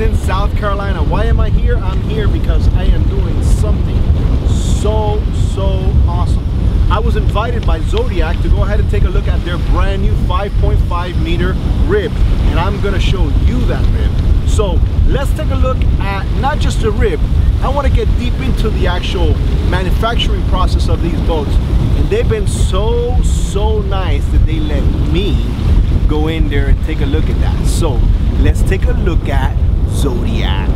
Charleston, South Carolina. Why am I here? I'm here because I am doing something so awesome. I was invited by Zodiac to go ahead and take a look at their brand new 5.5 meter rib, and I'm gonna show you that rib. So let's take a look at not just the rib. I want to get deep into the actual manufacturing process of these boats, and they've been so nice that they let me go in there and take a look at that. So let's take a look at Zodiac.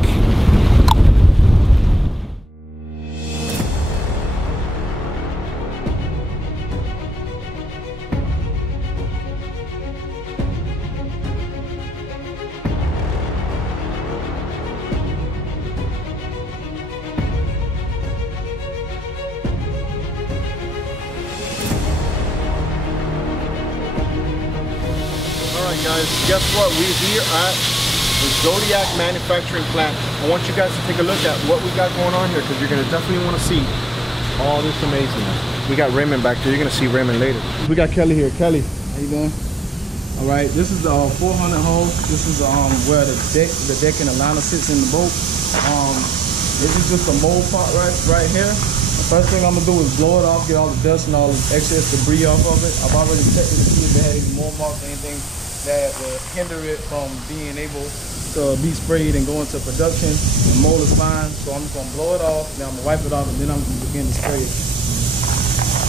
Guys, guess what? We're here at the Zodiac manufacturing plant. I want you guys to take a look at what we got going on here, because you're going to definitely want to see all this amazingness. We got Raymond back there. You're going to see Raymond later. We got Kelly here. Kelly, how you doing? All right, this is the 400 hole. This is where the deck and the liner sits in the boat. This is just a mold part right here. The first thing I'm gonna do is blow it off, get all the dust and all the excess debris off of it. I've already checked to see if they had any mold marks or anything that will hinder it from being able to be sprayed and go into production. The mold is fine, so I'm just gonna blow it off, then I'm gonna wipe it off, and then I'm gonna begin to spray it.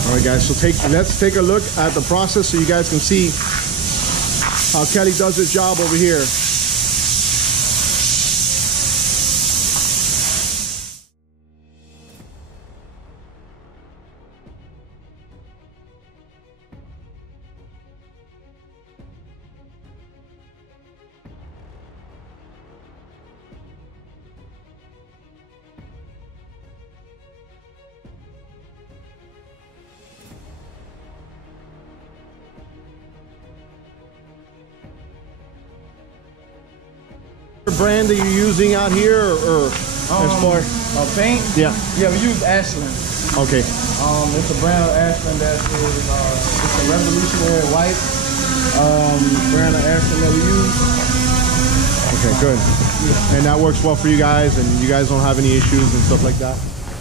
All right, guys, so let's take a look at the process so you guys can see how Kelly does his job over here. Brand that you're using out here, or as far paint? Yeah, we use Ashland. Okay. It's a brand of Ashland that is it's a revolutionary white brand of Ashland that we use. Okay, good. Yeah. And that works well for you guys, and you guys don't have any issues and stuff like that?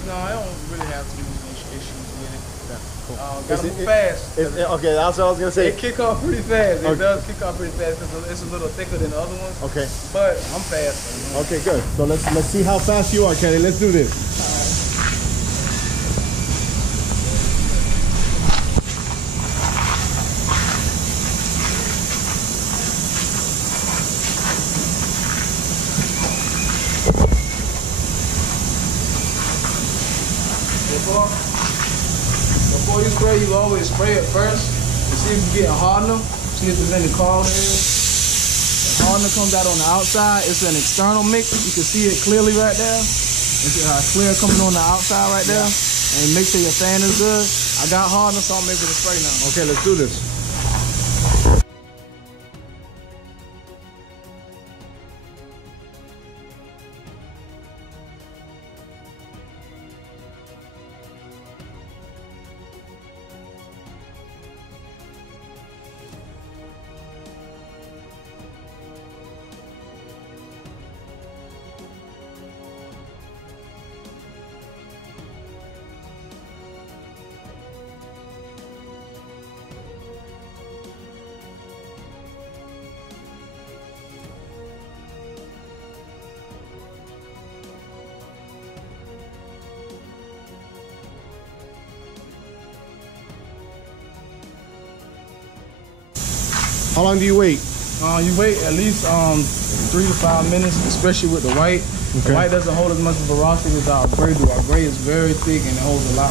No, I don't really have too many issues with it. Yeah, cool. Gotta move fast. Okay, that's what I was gonna say. It kick off pretty fast. It does kick off pretty fast because it's a little thicker than the other ones. Okay. But I'm fast. Okay, good. So let's see how fast you are, Kelly. Let's do this. Before you spray, you always spray it first to see if you get a hardener, see if there's any cloud areas. The hardener comes out on the outside. It's an external mix. You can see it clearly right there. It's clear coming on the outside right there. And make sure your fan is good. I got hardener, so I'm able to spray now. Okay, let's do this. How long do you wait? You wait at least 3 to 5 minutes, especially with the white. Okay. The white doesn't hold as much porosity as our gray do. Our gray is very thick and it holds a lot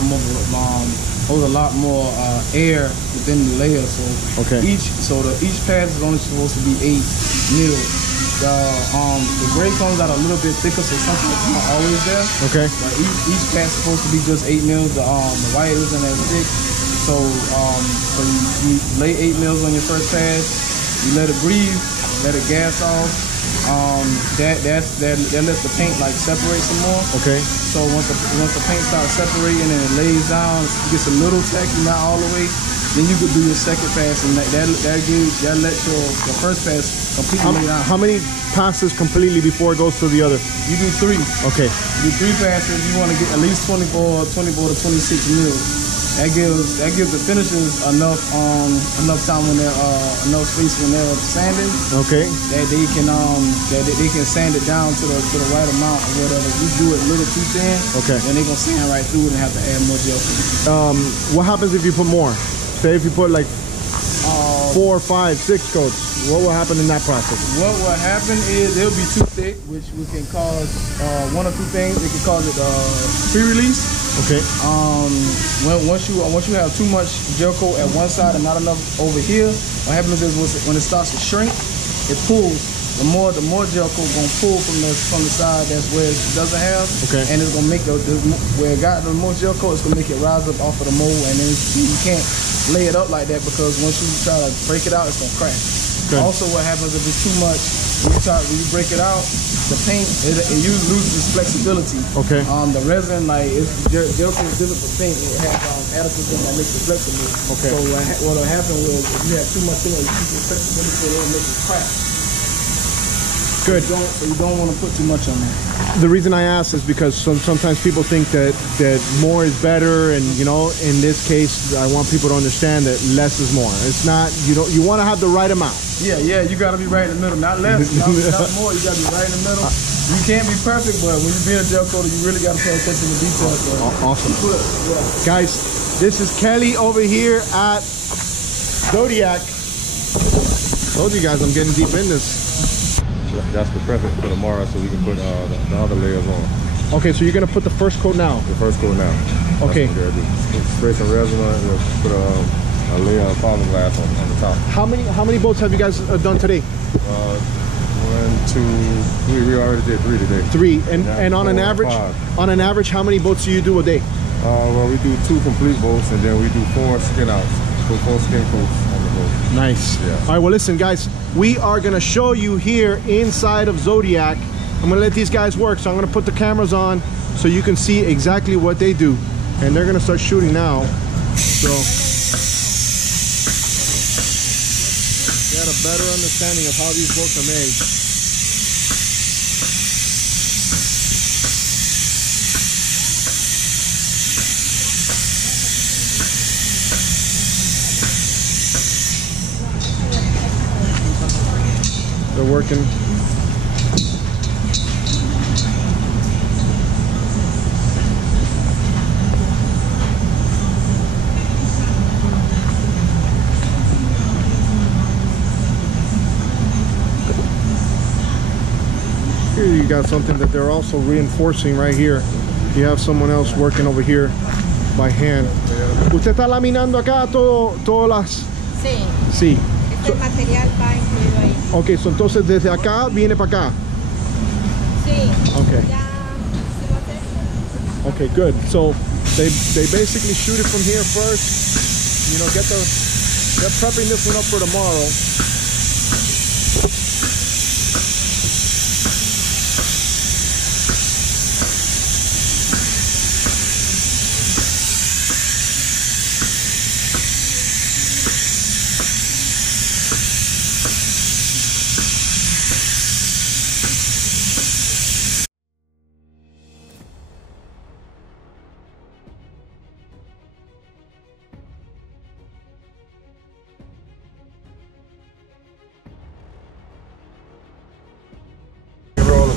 more air within the layer. So each pass is only supposed to be 8 mils. The gray comes out a little bit thicker, so sometimes it's not always there. Okay. But each pass is supposed to be just 8 mils. The white isn't as thick. So, you lay 8 mils on your first pass, you let it breathe, let it gas off. That lets the paint like separate some more. Okay. So once the paint starts separating and it lays down, it gets a little tacky, not all the way. then you could do your second pass, and that lets your first pass completely lay down. How many passes completely before it goes to the other? You do 3. Okay. You do 3 passes. You want to get at least 24 to 26 mils. That gives the finishers enough time when they're enough space when they're sanding. Okay. That they can sand it down to the right amount or whatever. If you do it a little too thin, okay, then they're gonna sand right through it and have to add more gel. What happens if you put more? Say if you put like 4, 5, 6 coats, what will happen in that process? What will happen is it'll be too thick, which can cause one or two things. It can cause it pre-release. Okay. Once you have too much gel coat at one side and not enough over here, what happens is when it starts to shrink, it pulls. The more gel coat gonna pull from the side that's where it doesn't have, okay, and it's gonna make where it got the most gel coat, it's gonna make it rise up off of the mold, and then you can't lay it up like that because once you try to break it out, it's gonna crack. Good. Also, what happens if it's too much, when you break it out, the paint it loses its flexibility. Okay. The resin, like gel coat is different for paint. It has additives that makes it flexible. Okay. So what'll happen is if you have too much in it, you keep the flexibility, so it'll make it crack. Good. So you don't want to put too much on there. The reason I ask is because sometimes people think that more is better, and you know, in this case, I want people to understand that less is more. It's not. You want to have the right amount. Yeah, you got to be right in the middle, not less, not more. You got to be right in the middle. You can't be perfect, but when you're being a gel coater, you really got to pay attention to details. Awesome, guys. This is Kelly over here at Zodiac. Told you guys, I'm getting deep in this. That's the prepping for tomorrow, so we can put the other layers on. Okay, so you're gonna put the first coat now. The first coat now. Okay. Spray some resin on it. We'll put a layer of fiberglass on the top. How many boats have you guys done today? 1, 2, 3. We already did 3 today. 3, and on an average, 5. On an average, how many boats do you do a day? Well, we do 2 complete boats, and then we do 4 skin outs. So 4 skin coats on the boat. Nice. Yeah. All right, well listen guys, we are gonna show you here inside of Zodiac. I'm gonna let these guys work, so I'm gonna put the cameras on so you can see exactly what they do. And they're gonna start shooting now. So get a better understanding of how these boats are made. They're working. Here you got something that they're also reinforcing right here. You have someone else working over here by hand. ¿Usted está laminando acá todas las? Sí. Sí. El material va incluido ahí. Ok, so entonces desde acá viene para acá. Sí. Okay. Ya se va a hacer. Okay, good. So they basically shoot it from here first. You know, they're prepping this one up for tomorrow.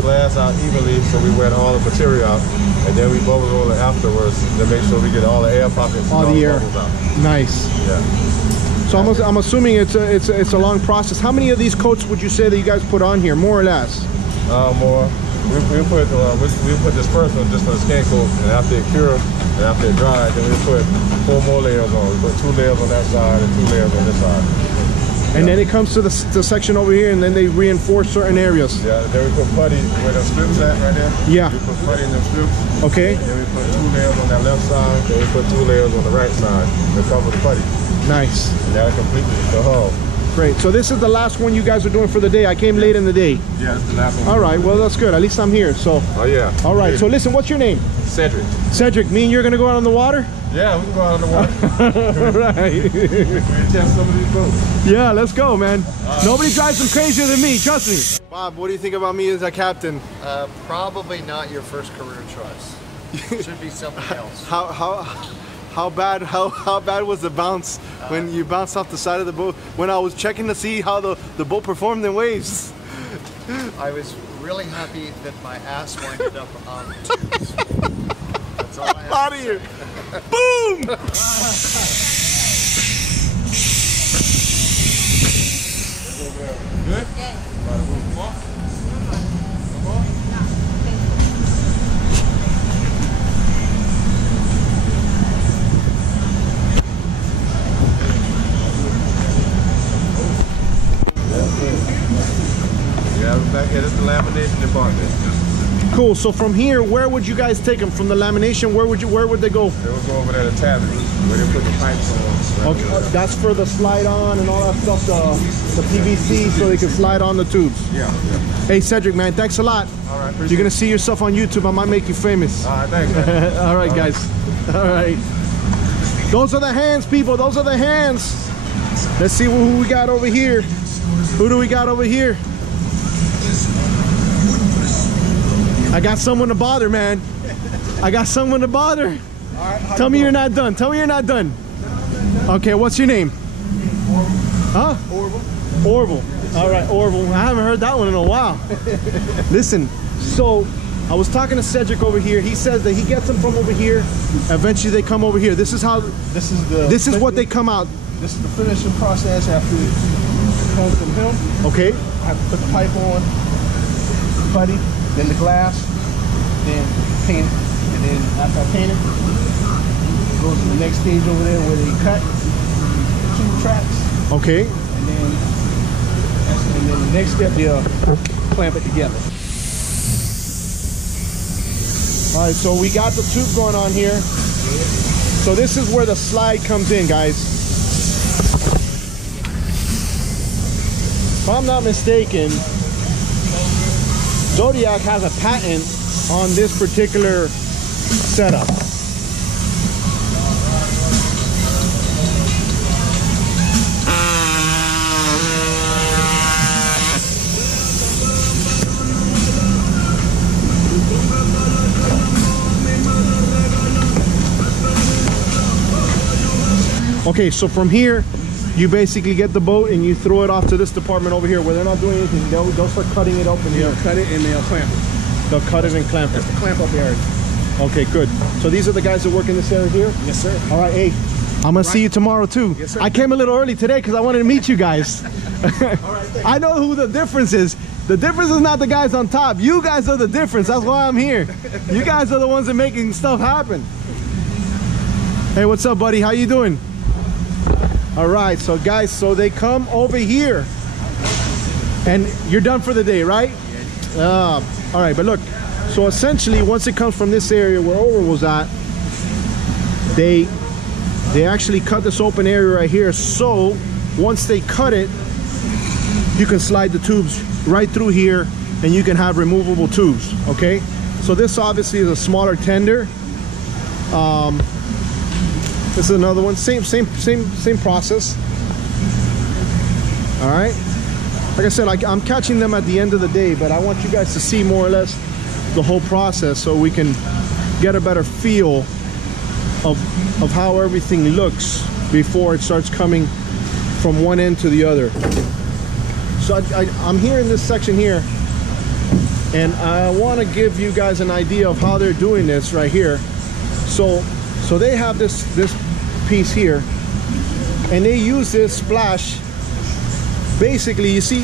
Glass out evenly, so we wet all the material out, and then we bubble roll it afterwards to make sure we get all the air pockets, all the air bubbles out. Nice. Yeah. So I'm assuming it's a long process. How many of these coats would you say that you guys put on here, more or less? More. We put this first one just for the skin coat, and after it cures and after it dries, then we put 4 more layers on. We put 2 layers on that side and 2 layers on this side. And then it comes to the section over here, and then they reinforce certain areas. Yeah, then we put putty where the strips at right there. Yeah. We put putty in the strips. Okay. Then we put 2 layers on that left side. Then we put 2 layers on the right side to cover the putty. Nice. And that completes the hull. Great. So this is the last one you guys are doing for the day. I came late in the day. Yeah, that's the last one. All right. Well, that's good. At least I'm here. So. Oh yeah. All right. So listen, what's your name? Cedric. Cedric. Me and you're gonna go out on the water. Yeah, we can go out on the water. All right. Test some of these boats. Yeah, let's go, man. Nobody drives them crazier than me. Trust me. Bob, what do you think about me as a captain? Probably not your first career choice. Should be something else. How bad was the bounce when you bounced off the side of the boat when I was checking to see how the boat performed in waves? I was really happy that my ass winded up on tubes. That's all I have Out to of say. here! Boom! Good? Yeah, we're back here. This is the lamination department. Cool. So from here, where would you guys take them? From the lamination, where would they go? They will go over there to Tavern, where they put the pipes on. Okay, that's for the slide on and all that stuff, the PVC, so they can slide on the tubes. Yeah, yeah. Hey, Cedric, man, thanks a lot. All right, You're gonna see yourself on YouTube. I might make you famous. All right, thanks, man. All right, guys. All right. Those are the hands, people. Those are the hands. Let's see who we got over here. Who do we got over here? I got someone to bother, man. I got someone to bother. Tell me you're not done. Tell me you're not done. Okay, what's your name? Huh? Orville. Orville. All right, Orville. I haven't heard that one in a while. Listen, so I was talking to Cedric over here. He says that he gets them from over here. Eventually they come over here. This is how, This is what they come out. This is the finishing process after it comes from him. Okay. I have to put the pipe on, putty, then the glass, then paint it, and then after I paint it, it goes to the next stage over there where they cut 2 tracks, Okay. and then the next step they'll clamp it together. All right, so we got the tube going on here. So this is where the slide comes in, guys. If I'm not mistaken, Zodiac has a patent on this particular setup. Okay, so from here, you basically get the boat and you throw it off to this department over here where they're not doing anything. They'll start cutting it up in here. They'll cut it and they'll clamp it. They'll cut it and clamp it. That's the clamp up area. Okay, good. So these are the guys that work in this area here? Yes, sir. All right, hey, I'm gonna see you tomorrow too. Yes, sir. I came a little early today because I wanted to meet you guys. I know who the difference is. The difference is not the guys on top. You guys are the difference. That's why I'm here. You guys are the ones that are making stuff happen. Hey, what's up, buddy? How you doing? All right, so guys, so they come over here and you're done for the day, right? All right, but look, so essentially once it comes from this area where Orville was at, they actually cut this open area right here. So once they cut it, you can slide the tubes right through here and you can have removable tubes, okay? So this obviously is a smaller tender. This is another one, same process. All right. Like I said, I'm catching them at the end of the day, but I want you guys to see more or less the whole process so we can get a better feel of how everything looks before it starts coming from one end to the other. So I'm here in this section here, and I want to give you guys an idea of how they're doing this right here. So they have this piece here, and they use this splash. Basically, you see,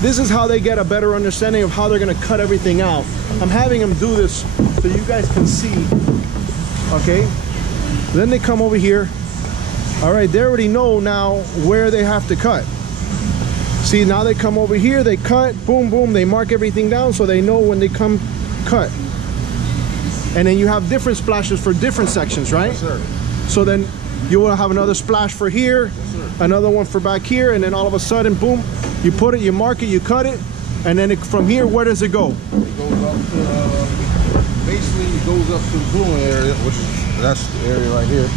this is how they get a better understanding of how they're going to cut everything out. I'm having them do this so you guys can see. Okay, then they come over here. All right, they already know now where they have to cut. See, now they come over here, they cut, boom, boom, they mark everything down so they know when they come cut. And then you have different splashes for different sections, right? Yes, sir. So then You will have another splash for here, another one for back here, and then all of a sudden, boom, you put it, you mark it, you cut it, and then from here, where does it go? It goes up to, basically it goes up to the brewing area, which is, that's the area right here.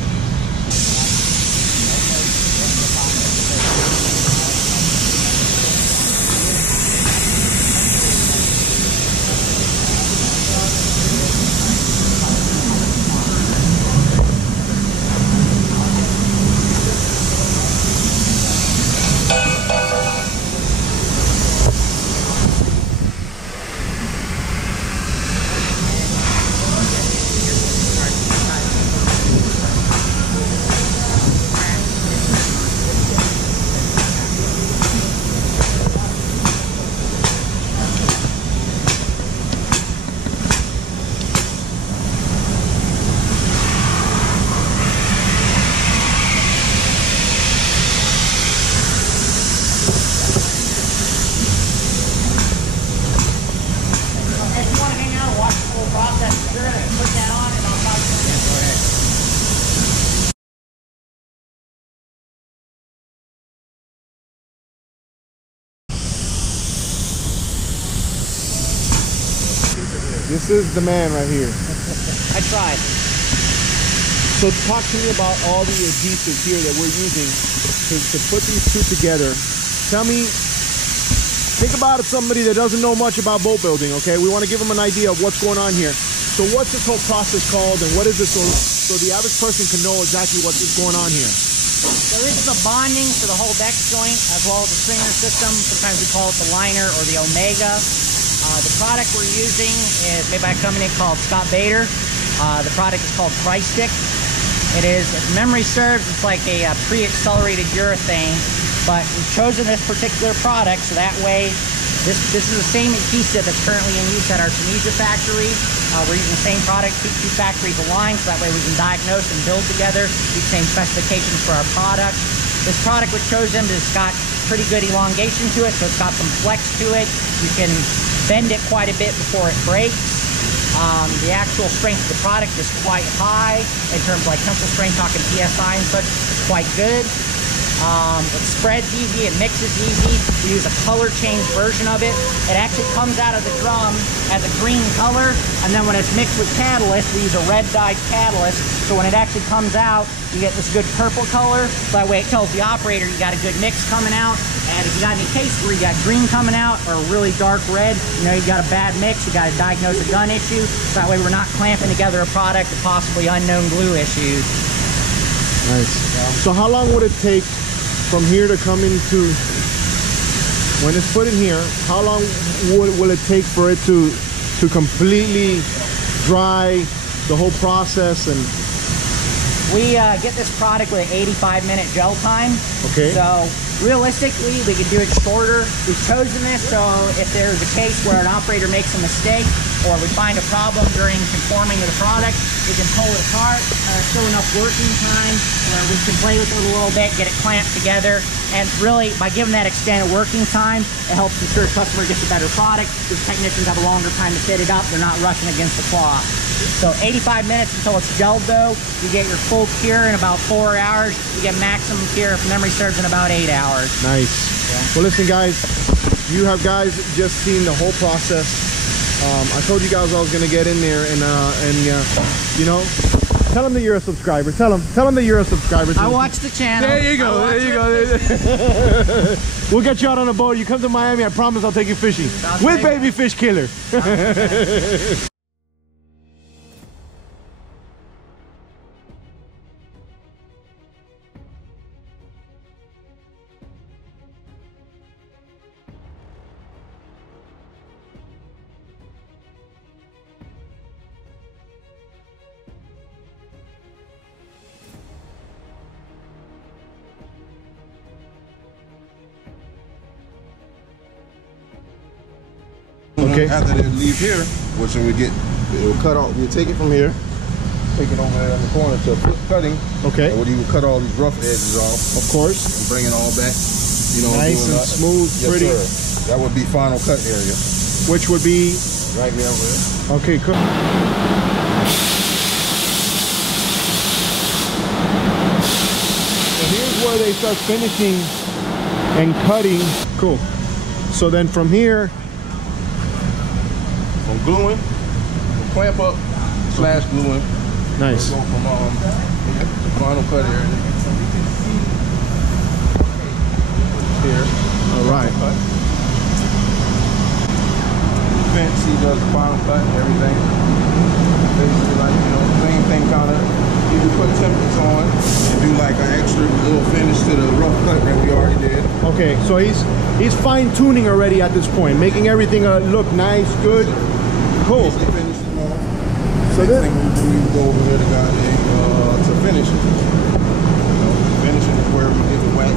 This is the man right here. I tried. So talk to me about all the adhesives here that we're using to put these two together. Tell me, think about it, somebody that doesn't know much about boat building, okay? We want to give them an idea of what's going on here. So what's this whole process called, and what is this so the average person can know exactly what is going on here? So this is the bonding for the whole deck joint as well as the stringer system. Sometimes we call it the liner or the Omega. The product we're using is made by a company called Scott Bader. The product is called Tri-Stick. It is, if memory serves, it's like a pre-accelerated urethane, but we've chosen this particular product so that way this is the same adhesive that's currently in use at our Tunisia factory. We're using the same product, keep two factories aligned, so that way we can diagnose and build together, the same specifications for our product. This product was chosen because it's got pretty good elongation to it, so it's got some flex to it. You can bend it quite a bit before it breaks. The actual strength of the product is quite high in terms of like tensile strength, talking PSI and such. It's quite good. It spreads easy, it mixes easy. We use a color change version of it. It actually comes out of the drum as a green color, and then when it's mixed with catalyst, we use a red dyed catalyst. So when it actually comes out, you get this good purple color. So that way it tells the operator you got a good mix coming out. And if you got any case where you got green coming out or really dark red, you know you got a bad mix, you got to diagnose a gun issue. So that way we're not clamping together a product with possibly unknown glue issues. Nice. So how long would it take from here to come into, when it's put in here, how long will it take for it to completely dry, the whole process? And we get this product with an 85-minute gel time. Okay. So realistically, we could do it shorter. We've chosen this so if there's a case where an operator makes a mistake or we find a problem during conforming to the product, we can pull it apart, still enough working time where we can play with it a little bit, get it clamped together, and really by giving that extended working time, it helps ensure the customer gets a better product. The technicians have a longer time to fit it up. They're not rushing against the cloth. So 85 minutes until it's gelled though. You get your full cure in about 4 hours. You get maximum cure, if memory serves, in about 8 hours. Nice. Yeah. Well, listen, guys, you have guys just seen the whole process. I told you guys I was gonna get in there and you know, tell them that you're a subscriber. Tell them that you're a subscriber. I watch the channel. There you go. There you go. We'll get you out on a boat. You come to Miami, I promise I'll take you fishing with Baby Fish Killer. Okay. After they leave here, which we get, it will cut off. You take it from here, take it over there in the corner to cutting. Okay. Where you cut all these rough edges off. Of course. And bring it all back. You know, nice and smooth, yes, pretty. Sir. That would be final cut area. Which would be right here over there. Okay, cool. before they start finishing and cutting. Cool. So then from here, from gluing, from clamp up slash gluing. nice. We'll go from here to final cut area. Here. All right. Fence, he does the final cut and everything. Basically, like, you know, same thing kind of. You can put templates on and do like an extra little finish to the rough cut that we already did. Okay, so he's fine tuning already at this point, making everything look nice, good, cool. Easily finish them all. So Next this, thing we do, we go over here to to finish it. You know, finishing is where we get the wax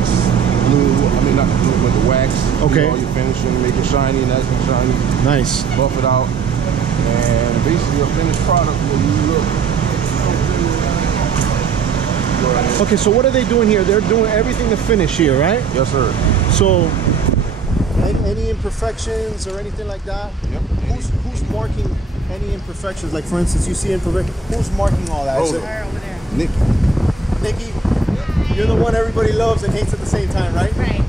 glue. I mean, not the glue, but the wax. Okay. You know, you're finishing, make it shiny, nice and shiny. nice. Buff it out, and basically a finished product will look. Okay, so what are they doing here? They're doing everything to finish here, right? Yes, sir. So, any imperfections or anything like that? Yep. Who's marking any imperfections? Like, for instance, you see imperfections. Who's marking all that? Is it Over there. Nikki. Nikki? You're the one everybody loves and hates at the same time, right? Right.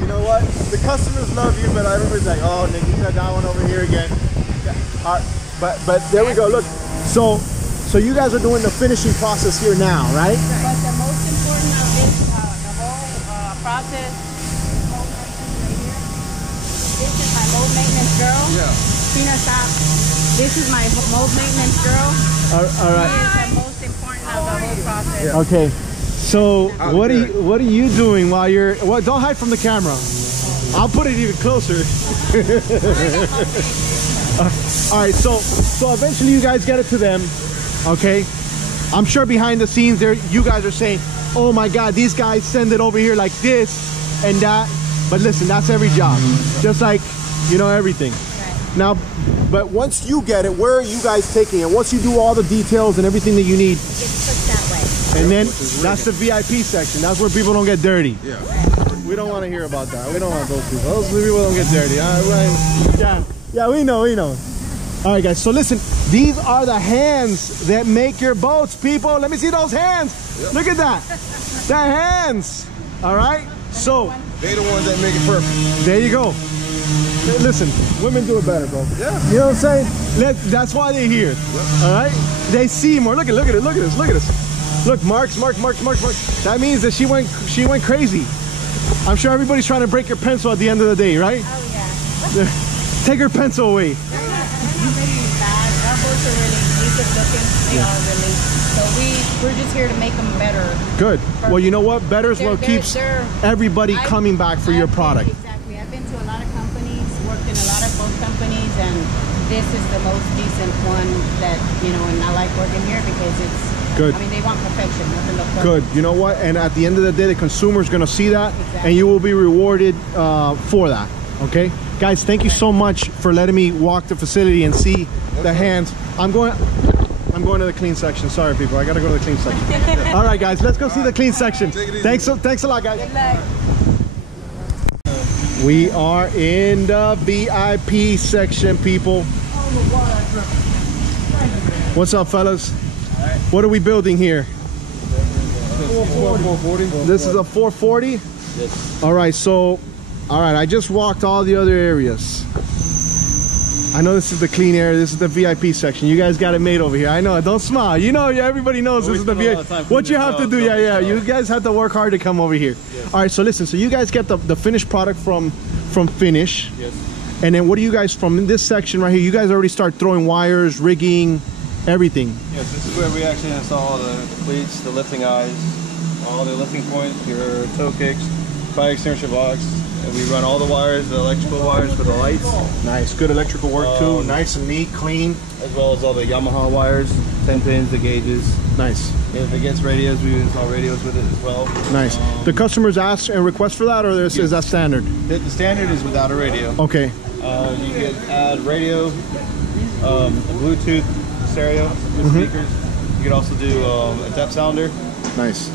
You know what? The customers love you, but everybody's like, oh, Nikki, you got that one over here again. But there we go. Look, so you guys are doing the finishing process here now, right? But the most important of this, the whole process, this is my mold maintenance girl. Yeah. Tina, stop. This is my mold maintenance girl. All right. She is the most important of the whole process. Yeah. Okay. So what are you doing while you're? Well, don't hide from the camera. I'll put it even closer. All right. So eventually you guys get it to them. Okay. I'm sure behind the scenes there, you guys are saying, "Oh my God, these guys send it over here like this and that." But listen, that's every job. Just like, you know, everything. Right. Now, but once you get it, where are you guys taking it? Once you do all the details and everything that you need, It's pushed that way. and then that's the VIP section. That's where people don't get dirty. Yeah. We don't want to hear about that. We don't want those people. Those people don't get dirty. All right. Yeah, we know. All right, guys. So listen, these are the hands that make your boats, people. Let me see those hands. Yep. Look at that. The hands. All right. So They the ones that make it perfect. there you go. Listen, women do it better, bro. Yeah. You know what I'm saying? That's why they're here. Yep. All right. They see more. Look at this. Look, marks. That means that she went crazy. I'm sure everybody's trying to break your pencil at the end of the day, right? Oh, yeah. Take her pencil away. They're not really bad. Our boats are really decent looking. They are really. So we're just here to make them better. Good. Well, you know what? Better is what keeps they're- everybody coming back for your product. Exactly. I've been to a lot of companies, worked in a lot of boat companies, and this is the most decent one that, you know, and I like working here because it's Good. I mean, they want perfection, nothing but perfect. Good. You know what? And at the end of the day, the consumer's going to see that, Exactly. and you will be rewarded for that. Okay, guys. Thank you so much for letting me walk the facility and see the hands. I'm going to the clean section. Sorry, people. I got to go to the clean section. All right, guys. Let's go see the clean section. Thanks a lot, guys. Good luck. We are in the VIP section, people. What's up, fellas? What are we building here? 440. This is a 440? Yes. All right, so, I just walked all the other areas. I know this is the clean area. This is the VIP section. You guys got it made over here. I know. Don't smile. You know, everybody knows this is the VIP. What you have to do, yeah. You guys have to work hard to come over here. Yes. All right, so listen. So you guys get the finished product from Finish. Yes. And then what do you guys, from this section right here, you guys already start throwing wires, rigging, everything. Yes, this is where we actually install the cleats, the lifting eyes, all the lifting points, your toe kicks, fire extinguisher box. And we run all the wires, the electrical wires for the lights. Nice, good electrical work too. Nice and neat, clean. As well as all the Yamaha wires, 10 pins, the gauges. Nice. If it gets radios, we install radios with it as well. Nice. The customers ask and request for that, or is that standard? The standard is without a radio. Okay. You can add radio, Bluetooth stereo with speakers. You can also do a depth sounder. Nice.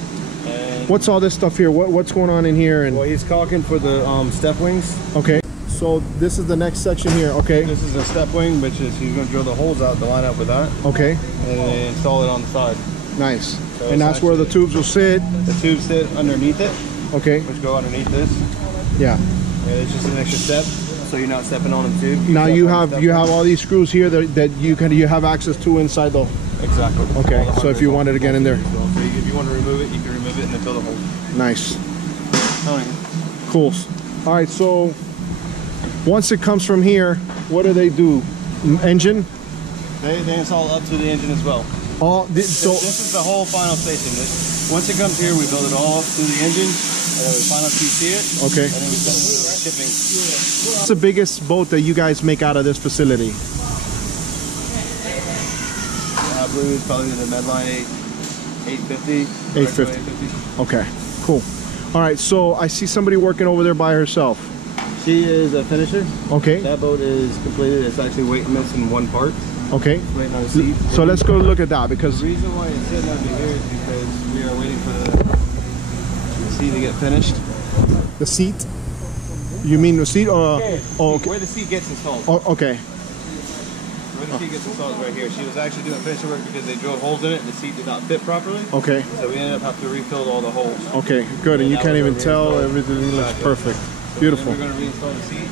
And What's all this stuff here? What's going on in here? And well, he's caulking for the step wings. okay. So this is the next section here. Okay. This is a step wing, which is he's going to drill the holes out to line up with that, Okay. and then install it on the side. Nice. So And that's where the tubes will sit. The tubes sit underneath it. Okay. which go underneath this. Yeah. And it's just an extra step, so you're not stepping on them too. Now you have all these screws here that you have access to inside the. Exactly. Okay. So if you wanted to get in there. So if you want to remove it, you can remove it and then fill the hole. Nice. Cool. All right. So once it comes from here, what do they do? Engine? They install up to the engine as well. This is the whole final station. Once it comes here, we build it all through the engine, and then we final QC it. Okay. And then we send it to shipping. What's the biggest boat that you guys make out of this facility? I believe it's probably the Medline 850. 850. Okay, cool. All right, so I see somebody working over there by herself. She is a finisher. Okay. That boat is completed. It's actually weight missing one part. Okay. Waiting on a seat. So let's go look at that because the reason why it's sitting under here is because we are waiting for the seat to get finished. The seat? You mean the seat or? Oh, okay. Where the seat gets installed. Oh, okay. Where the seat gets installed is right here. She was actually doing finisher work because they drilled holes in it and the seat did not fit properly. Okay. So we ended up having to refill all the holes. Okay, good. And you can't even tell. Everything looks perfect. Beautiful. We're going to reinstall the seat.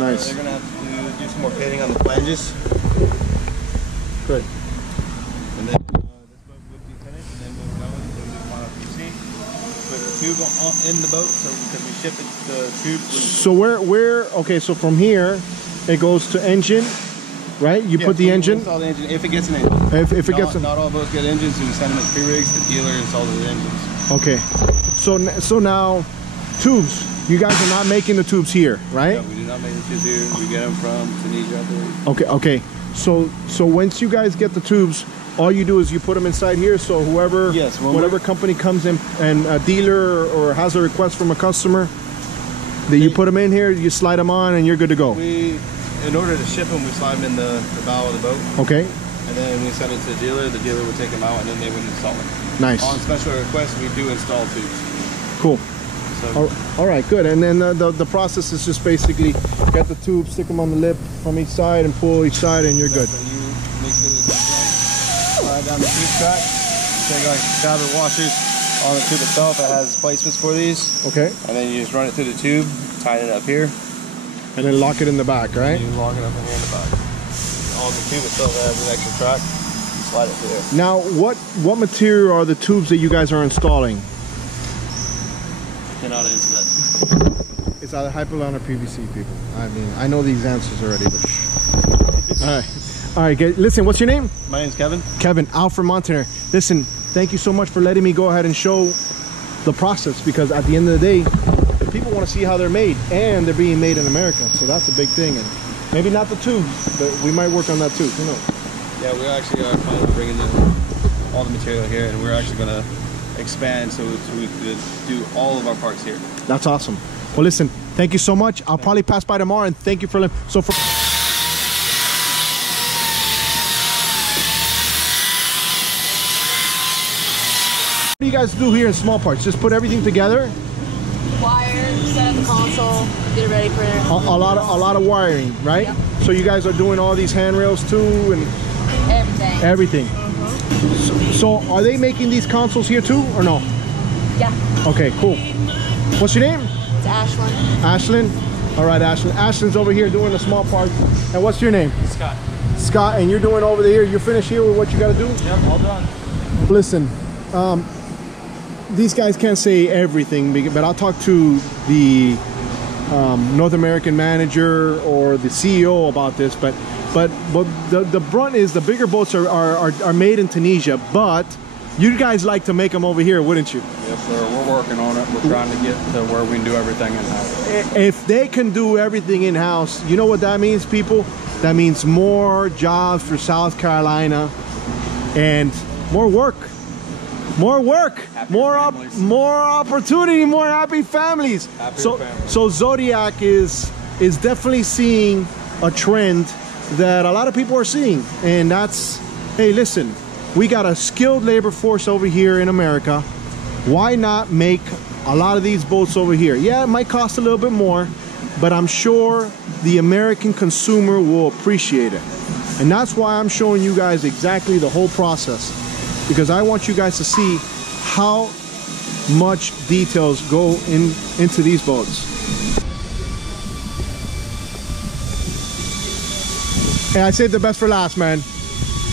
Nice. They're going to have to do some more painting on the flanges. Good. And then this boat would be finished, and then we'll go and do the final QC. Put the tube in the boat, so because we ship it the tube. So where? Okay, so from here, it goes to engine, right? You put the engine. Install the engine if it gets an engine. If it gets not all boats get engines, so we send them as pre-rigs. The dealer installs the engines. Okay. So now, tubes. You guys are not making the tubes here, right? No, we do not make the tubes here. We get them from Tunisia, I believe. Okay. Okay. So once you guys get the tubes, all you do is you put them inside here. So whoever, whatever company comes in and a dealer or has a request from a customer, that you put them in here, you slide them on, and you're good to go. In order to ship them, we slide them in the bow of the boat. Okay. And then we send it to the dealer. The dealer would take them out, and then they would install it. Nice. On special request, we do install tubes. Cool. So, all right, good. And then the process is just basically get the tube, stick them on the lip from each side, and pull each side, and you're good. So you make sure there's a slide down the tube track. Take like dabber washers on the tube itself. It has placements for these. Okay. And then you just run it through the tube, tighten it up here. And then lock it in the back, right? You lock it up in here in the back. On the tube itself, it has an extra track. You slide it through there. Now, what material are the tubes that you guys are installing? Cannot answer that. It's either Hypalon or PVC, people. I mean, I know these answers already, but all right, listen, what's your name? My name's Kevin. Kevin, Alfred Montaner. Listen, thank you so much for letting me go ahead and show the process, because at the end of the day, the people want to see how they're made, and they're being made in America, so that's a big thing. And maybe not the tubes, but we might work on that too. Who knows? Yeah, we actually are planning on bringing all the material here, and we're actually going to expand so we could do all of our parts here. That's awesome. Well, listen, thank you so much. I'll probably pass by tomorrow, and thank you for so for. What do you guys do here in small parts? Just put everything together? Wire, set up the console, get it ready for it. A lot of wiring, right? Yep. So you guys are doing all these handrails too, and everything. So are they making these consoles here too, or no? Yeah. Okay, cool. What's your name? It's Ashlyn. Ashlyn? All right, Ashlyn. Ashlyn's over here doing the small parts. And what's your name? Scott. Scott, and you're doing over there. You're finished here with what you got to do? Yep, all done. Listen, these guys can't say everything, but I'll talk to the North American manager or the CEO about this. But the brunt is the bigger boats are made in Tunisia, but you guys like to make them over here, wouldn't you? Yes, sir. We're working on it. We're trying to get to where we can do everything in-house. If they can do everything in-house, you know what that means, people? That means more jobs for South Carolina and more work. More work, more opportunity, more happy families. So Zodiac is definitely seeing a trend that a lot of people are seeing, and that's, hey, listen, we got a skilled labor force over here in America. Why not make a lot of these boats over here? Yeah, it might cost a little bit more, but I'm sure the American consumer will appreciate it. And that's why I'm showing you guys exactly the whole process, because I want you guys to see how much details go into these boats. Hey, I saved the best for last, man.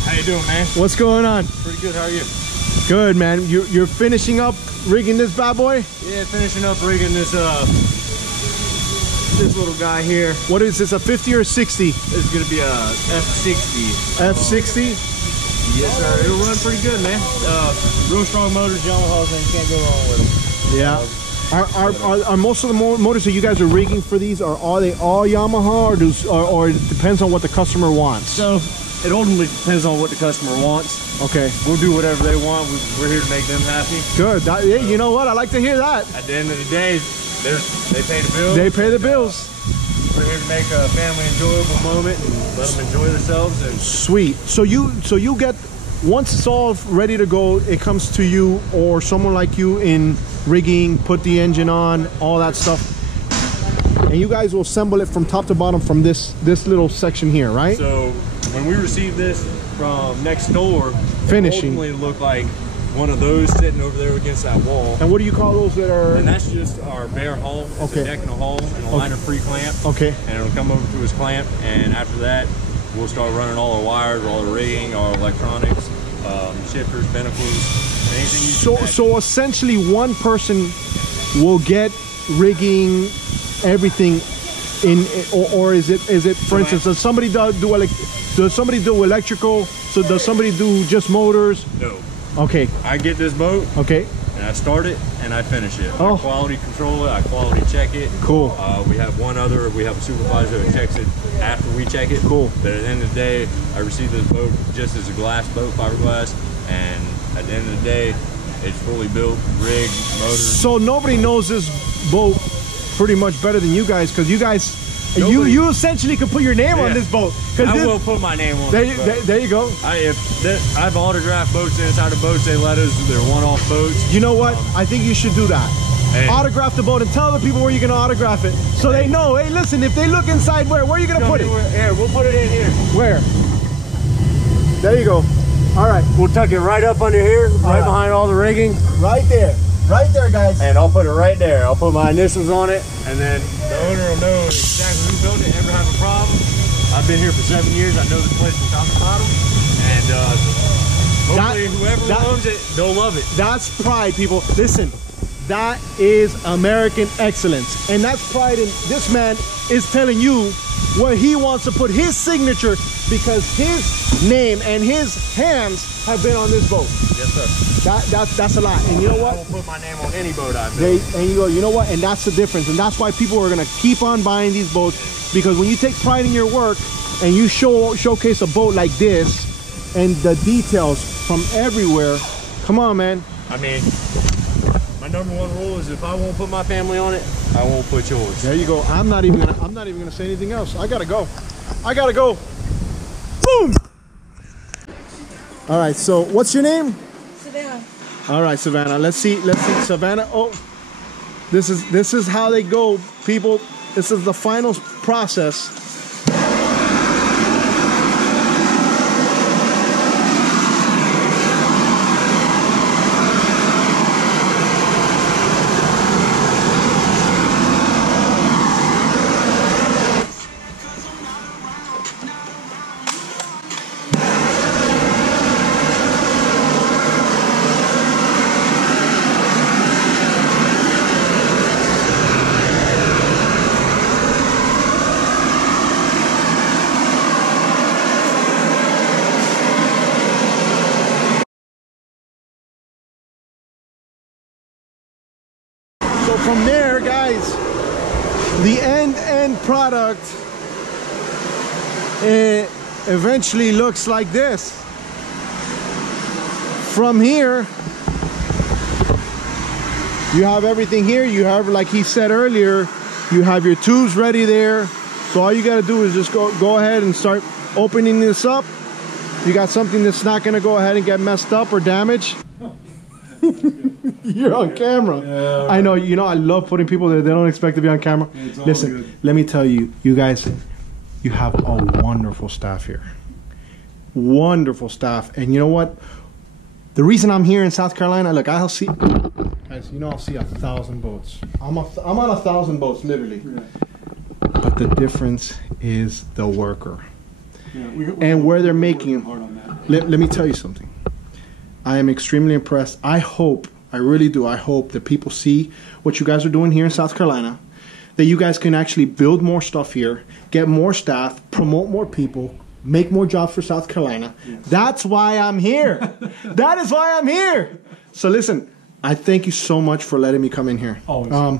How you doing, man? What's going on? Pretty good. How are you? Good, man. You're finishing up rigging this bad boy? Yeah, finishing up rigging this little guy here. What is this, a 50 or 60? This is gonna be a F60. F60? Yes, sir. It'll run pretty good, man. Real strong motors, Yamaha's, and you can't go wrong with them. Yeah. Are most of the motors that you guys are rigging for these, are they all Yamaha, or it depends on what the customer wants? So it ultimately depends on what the customer wants. Okay. We'll do whatever they want. We're here to make them happy. Good. Yeah, you know what? I like to hear that. At the end of the day, they pay the bills. They pay the bills. We're here to make a family enjoyable moment and let them enjoy themselves. And sweet. So you get, once it's all ready to go, it comes to you or someone like you in rigging, put the engine on, all that stuff, and you guys will assemble it from top to bottom from this little section here, right? So when we receive this from next door, finishing, it ultimately look like one of those sitting over there against that wall. And what do you call those that are? And that's just our bare hull. It's okay. A deck and a hull and a liner pre-clamp. Okay. And it'll come over to his clamp, and after that, we'll start running all our wires, all the rigging, our electronics, shifters, binnacles, anything you So essentially, one person will get rigging everything in, or is it for instance, does somebody does somebody do electrical? So does somebody do just motors? No. Okay. I get this boat. Okay. And I start it and I finish it. Oh. I quality control it. I quality check it. Cool. We have a supervisor that checks it after we check it. Cool. But at the end of the day, I receive this boat just as a glass boat, fiberglass, and at the end of the day, it's fully built, rigged, motor. So nobody knows this boat pretty much better than you guys, because you guys, you essentially can put your name on this boat. I will put my name on it. There you go. I've autographed boats inside the boats they let us. They're one-off boats. You know what? I think you should do that. Autograph the boat and tell the people where you're gonna autograph it, so they know. Hey, listen, if they look inside, where are you gonna put it? Here, we'll put it in here. Where? There you go. All right. We'll tuck it right up under here, right behind all the rigging. Right there. Right there, guys. And I'll put it right there. I'll put my initials on it, and then the owner will know exactly who built it, ever have a problem. I've been here for 7 years. I know this place from top to bottom. And hopefully whoever owns it, they'll love it. That's pride, people. Listen, that is American excellence. And that's pride in this man is telling you where he wants to put his signature, because his name and his hands have been on this boat. Yes, sir. That's a lot. And you know what? I won't put my name on any boat I build. And you go, you know what? And that's the difference. And that's why people are going to keep on buying these boats, because when you take pride in your work and you showcase a boat like this and the details from everywhere, come on, man. I mean, my number one rule is if I won't put my family on it, I won't put yours. There you go. I'm not even gonna say anything else. I gotta go. Boom. All right. So what's your name? Savannah. All right, Savannah. Let's see, Savannah. Oh, this is how they go, people. This is the final process. So from there, guys, the end product eventually looks like this. From here, you have everything here. You have, like he said earlier, you have your tubes ready there. So all you got to do is just go ahead and start opening this up. You got something that's not going to go ahead and get messed up or damaged. You're on camera. Yeah, I know. You know, I love putting people there. They don't expect to be on camera. Listen, let me tell you, you guys, you have a wonderful staff here. Wonderful staff. And you know what? The reason I'm here in South Carolina, look, I Guys, you know I'll see 1,000 boats. I'm on 1,000 boats, literally. Yeah. But the difference is the worker. Yeah, and where they're making them. Let me tell you something. I am extremely impressed. I really do. I hope that people see what you guys are doing here in South Carolina, that you guys can actually build more stuff here, get more staff, promote more people, make more jobs for South Carolina. Yes. That's why I'm here. That is why I'm here. So listen, I thank you so much for letting me come in here. Always.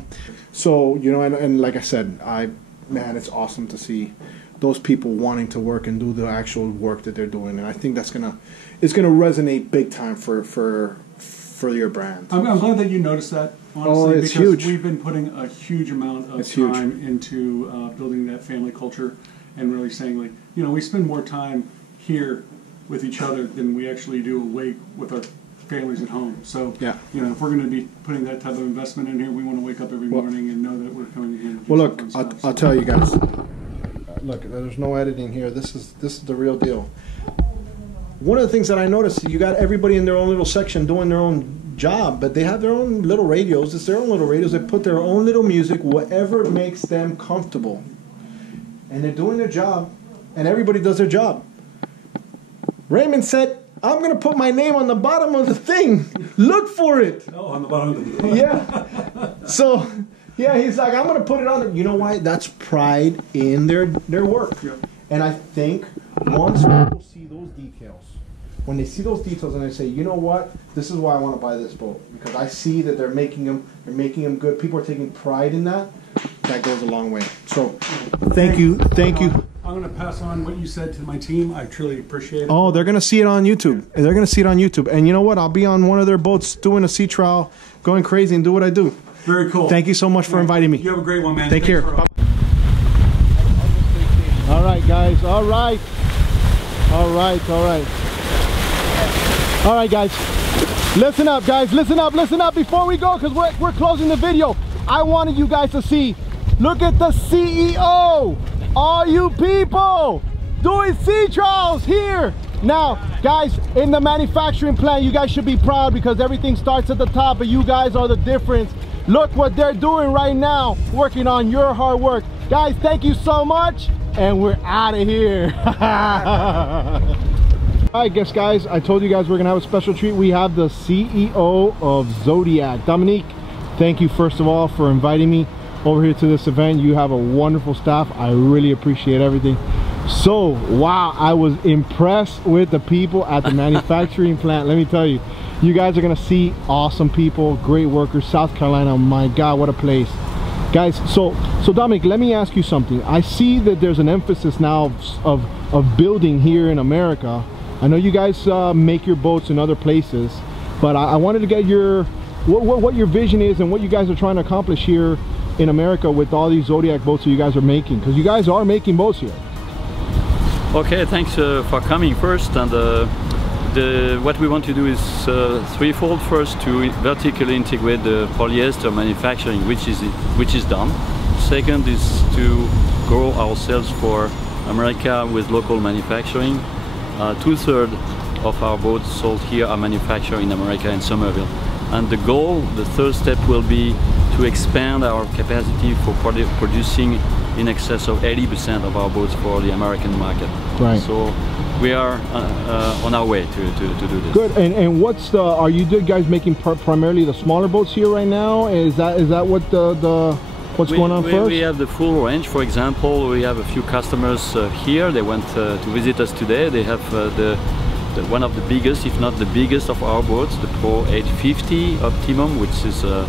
So, you know, and like I said, man, it's awesome to see those people wanting to work and do the actual work that they're doing. And I think it's gonna resonate big time for your brand. I'm glad that you noticed that, honestly, it's because huge. We've been putting a huge amount of time into building that family culture and really saying, like, you know, we spend more time here with each other than we actually do away with our families at home. So, yeah, you know, if we're going to be putting that type of investment in here, we want to wake up every morning and know that we're coming in. Well, look, I'll tell you guys. Look, there's no editing here. This is the real deal. One of the things that I noticed, you got everybody in their own little section doing their own job, but they have their own little radios. It's their own little radios. They put their own little music, whatever makes them comfortable. And they're doing their job, and everybody does their job. Raymond said, I'm going to put my name on the bottom of the thing. Look for it. Oh, on the bottom of the thing. Yeah. So, yeah, he's like, I'm going to put it on there. You know why? That's pride in their work. Yeah. And I think once people see those details, when they see those details and they say, you know what, this is why I want to buy this boat, because I see that they're making them good. People are taking pride in that. That goes a long way. So, thank you. I'm going to pass on what you said to my team. I truly appreciate it. Oh, they're going to see it on YouTube. They're going to see it on YouTube. And you know what? I'll be on one of their boats doing a sea trial, going crazy and do what I do. Very cool. Thank you so much for inviting me. You have a great one, man. Take care. All right, guys. All right, guys. Listen up, guys. Listen up before we go, because we're closing the video. I wanted you guys to see. Look at the CEO. All you people doing sea trials here. Now, guys, in the manufacturing plant, you guys should be proud because everything starts at the top, but you guys are the difference. Look what they're doing right now, working on your hard work. Guys, thank you so much, and we're out of here. I guess, guys, I told you guys we're gonna have a special treat. We have the CEO of Zodiac, Dominique. Thank you, first of all, for inviting me over here to this event. You have a wonderful staff. I really appreciate everything. So, wow, I was impressed with the people at the manufacturing plant. Let me tell you, you guys are gonna see awesome people, great workers. South Carolina, my God, what a place. Guys, so Dominic, let me ask you something. I see that there's an emphasis now of building here in America. I know you guys make your boats in other places, but I wanted to get what your vision is and what you guys are trying to accomplish here in America with all these Zodiac boats that you guys are making, because you guys are making boats here. Okay, thanks for coming first. And what we want to do is threefold. First, to vertically integrate the polyester manufacturing, which is done. Second is to grow our sales for America with local manufacturing. 2/3 of our boats sold here are manufactured in America in Somerville. And the goal, the third step, will be to expand our capacity for producing in excess of 80% of our boats for the American market. Right. So we are on our way to do this. Good. And what's the? Are you guys making primarily the smaller boats here right now? Is that what what's going on first? We have the full range. For example, we have a few customers here. They went to visit us today. They have one of the biggest, if not the biggest, of our boats, the Pro 850 Optimum, which is a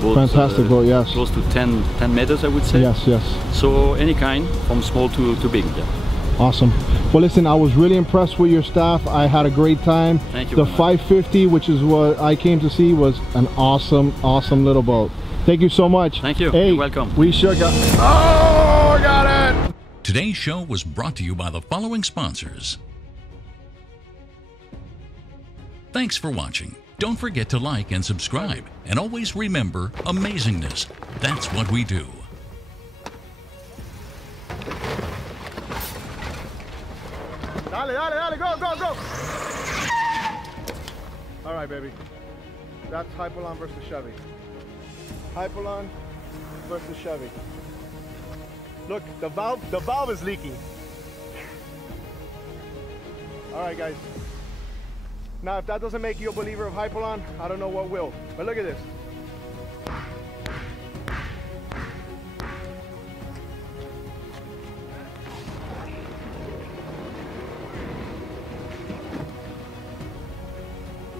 boat, fantastic boat, yes. Close to 10 meters, I would say. Yes, yes. So any kind, from small to big. Yeah. Awesome. Well, listen, I was really impressed with your staff. I had a great time. Thank you. The 550, which is what I came to see, was an awesome little boat. Thank you so much. Thank you. Hey, you're welcome. We sure got. Oh, got it. Today's show was brought to you by the following sponsors. Thanks for watching. Don't forget to like and subscribe. And always remember, amazingness. That's what we do. Dale, go. All right, baby. That's Hypalon versus Chevy. Hypalon versus Chevy. Look, the valve is leaking. All right, guys. Now, if that doesn't make you a believer of Hypalon, I don't know what will. But look at this.